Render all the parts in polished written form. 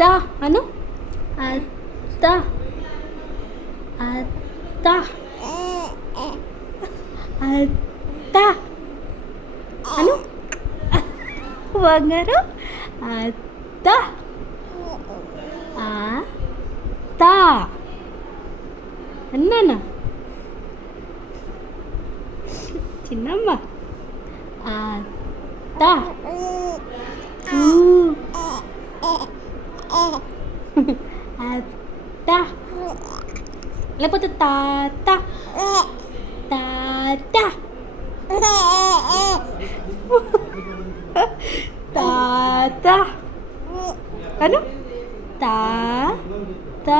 అత్త అను. అత్త అత్త అత్త అను. బంగారు అత్త అత్త అన్నానా చిన్నమ్మ అత్త అత్త లేకపోతే తాత తాత తాత అను. తాత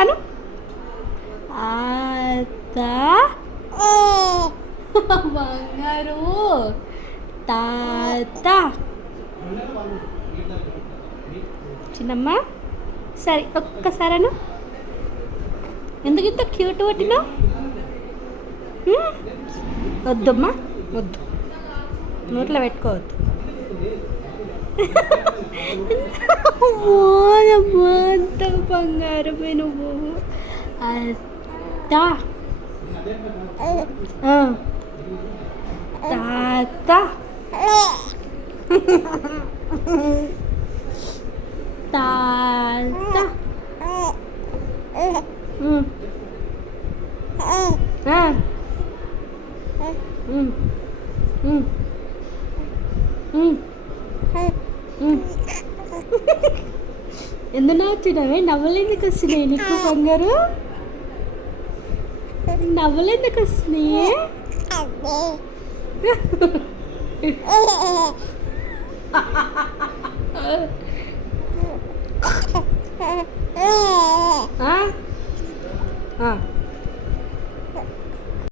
అను. అత్త బంగారు తాత చిన్నమ్మ. సరే ఒక్కసారి అను. ఎందుకు ఇంత క్యూట్ పట్టినావు? వద్దమ్మా వద్దు, నోట్లో పెట్టుకోవద్దు. అంత బంగారమే నువ్వు. తాత తాత తాత ఎందుకు నవ్వుతున్నావే? నవ్వలేందుకు వస్తున్నాయి నీకు బంగారు? నవ్వలేందుకు వస్తున్నాయి? ఆ